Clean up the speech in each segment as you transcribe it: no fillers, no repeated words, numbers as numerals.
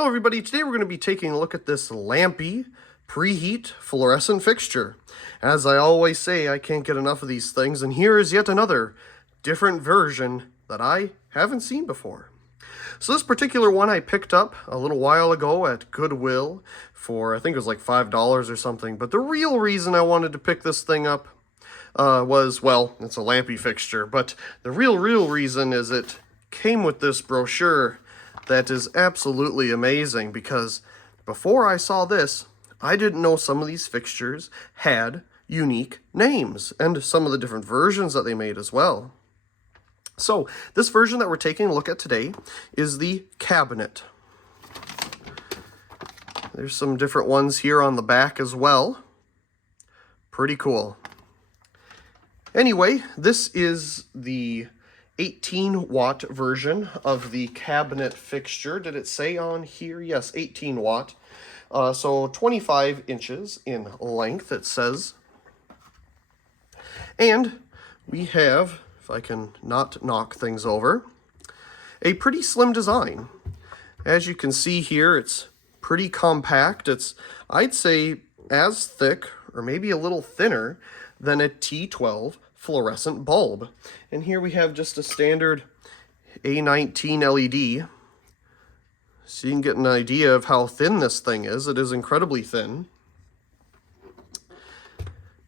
Hello everybody, today we're going to be taking a look at this Lampi Preheat Fluorescent fixture. As I always say, I can't get enough of these things, and here is yet another different version that I haven't seen before. So this particular one I picked up a little while ago at Goodwill for, I think it was like $5 or something, but the real reason I wanted to pick this thing up was, well, it's a Lampi fixture, but the real reason is it came with this brochure that is absolutely amazing, because before I saw this, I didn't know some of these fixtures had unique names and some of the different versions that they made as well. So this version that we're taking a look at today is the cabinet. There's some different ones here on the back as well. Pretty cool. Anyway, this is the 18-watt version of the cabinet fixture. Did it say on here? Yes, 18 watt. So 25 inches in length, it says. And we have, if I can not knock things over, a pretty slim design. As you can see here, it's pretty compact. It's, I'd say, as thick or maybe a little thinner than a T12 fluorescent bulb. And here we have just a standard A19 LED. So you can get an idea of how thin this thing is. It is incredibly thin.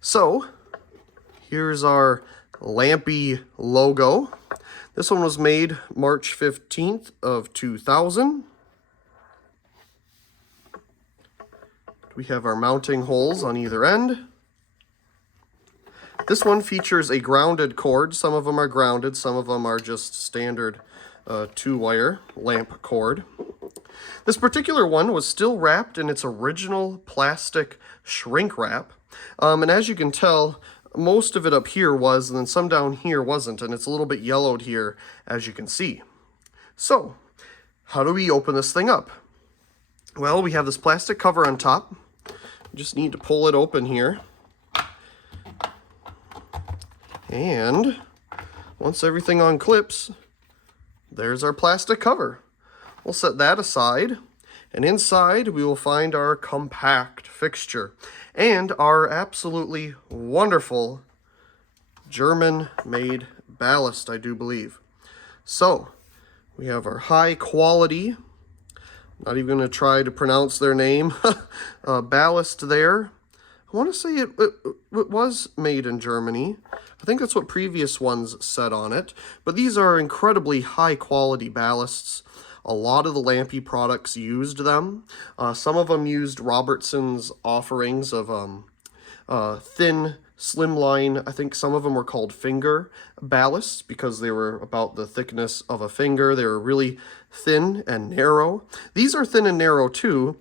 So here's our Lampi logo. This one was made March 15th of 2000. We have our mounting holes on either end. This one features a grounded cord. Some of them are grounded, some of them are just standard 2-wire lamp cord. This particular one was still wrapped in its original plastic shrink wrap. And as you can tell, most of it up here was, and then some down here wasn't, and it's a little bit yellowed here, as you can see. So, how do we open this thing up? Well, we have this plastic cover on top. You just need to pull it open here. And once everything unclips, there's our plastic cover. We'll set that aside, and inside we will find our compact fixture and our absolutely wonderful German-made ballast, I do believe. So we have our high quality, not even going to try to pronounce their name, ballast there. I want to say it was made in Germany. I think that's what previous ones said on it. But these are incredibly high quality ballasts. A lot of the Lampi products used them. Some of them used Robertson's offerings of thin, slimline. I think some of them were called finger ballasts because they were about the thickness of a finger. They were really thin and narrow. These are thin and narrow too.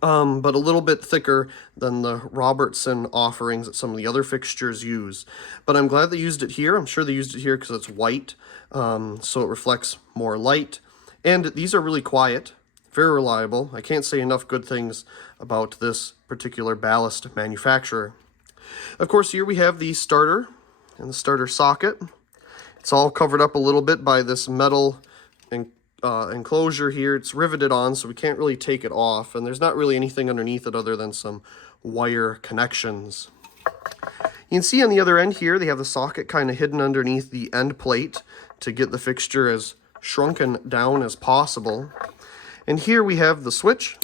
But a little bit thicker than the Robertson offerings that some of the other fixtures use. But I'm glad they used it here. I'm sure they used it here because it's white, so it reflects more light. And these are really quiet, very reliable. I can't say enough good things about this particular ballast manufacturer. Of course, here we have the starter and the starter socket. It's all covered up a little bit by this metal enclosure here. It's riveted on, so we can't really take it off, and there's not really anything underneath it other than some wire connections. You can see on the other end here they have the socket kind of hidden underneath the end plate to get the fixture as shrunken down as possible. And here we have the switch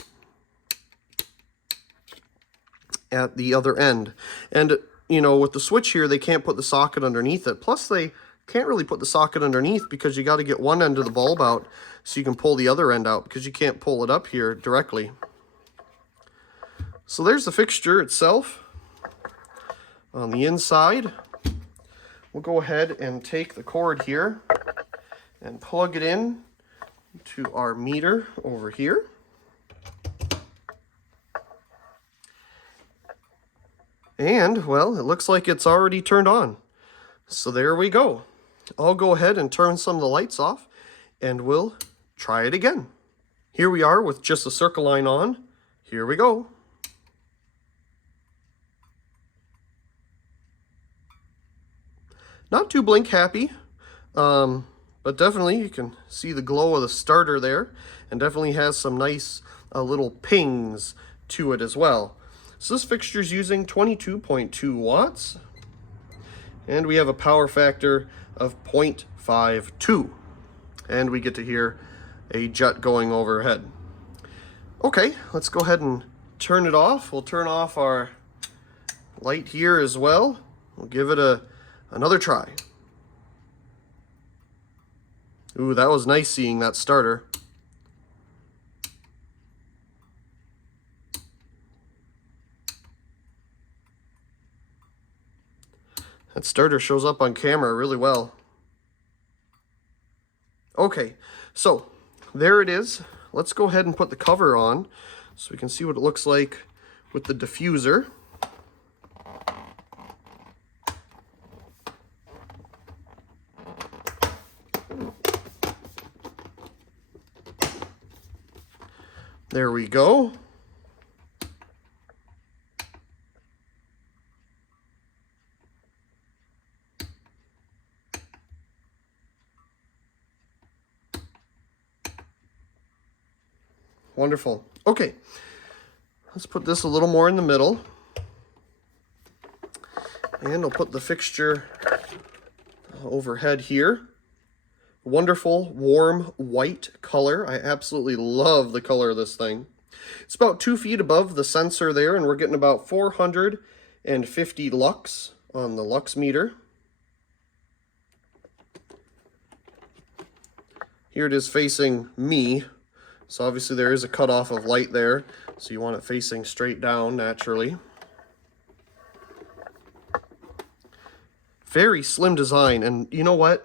at the other end. And you know, with the switch here, they can't put the socket underneath it. Plus they can't really put the socket underneath because you got to get one end of the bulb out so you can pull the other end out, because you can't pull it up here directly. So there's the fixture itself. On the inside, we'll go ahead and take the cord here and plug it in to our meter over here. And, well, it looks like it's already turned on. So there we go. I'll go ahead and turn some of the lights off, and we'll try it again. Here we are with just the circle line on. Here we go. Not too blink happy, but definitely you can see the glow of the starter there. and definitely has some nice little pings to it as well. So this fixture is using 22.2 watts, and we have a power factor of 0.52, and we get to hear a jet going overhead. Okay, let's go ahead and turn it off. We'll turn off our light here as well. We'll give it another try. Ooh, that was nice seeing that starter. That starter shows up on camera really well. Okay, so there it is. Let's go ahead and put the cover on so we can see what it looks like with the diffuser. There we go. Wonderful. Okay, let's put this a little more in the middle. And I'll put the fixture overhead here. Wonderful, warm, white color. I absolutely love the color of this thing. It's about 2 feet above the sensor there, and we're getting about 450 lux on the lux meter. Here it is facing me. So obviously there is a cutoff of light there, so you want it facing straight down naturally. Very slim design, and you know what?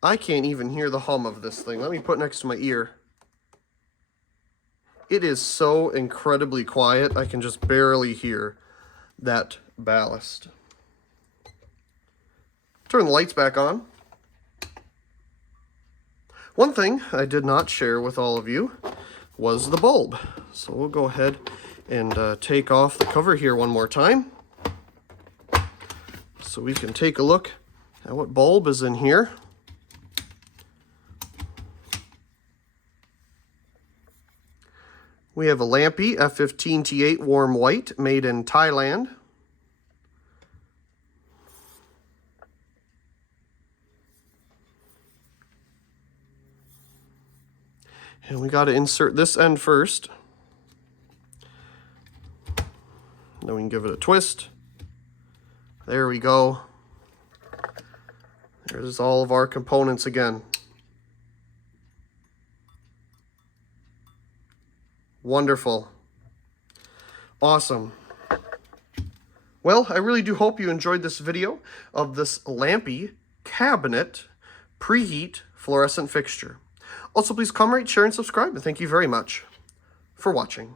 I can't even hear the hum of this thing. Let me put it next to my ear. It is so incredibly quiet, I can just barely hear that ballast. Turn the lights back on. One thing I did not share with all of you was the bulb. So we'll go ahead and take off the cover here one more time, so we can take a look at what bulb is in here. We have a Lampi F15T8 warm white made in Thailand. And we got to insert this end first. Then we can give it a twist. There we go. There's all of our components again. Wonderful. Awesome. Well, I really do hope you enjoyed this video of this Lampi cabinet preheat fluorescent fixture. Also, please comment, rate, share, and subscribe, and thank you very much for watching.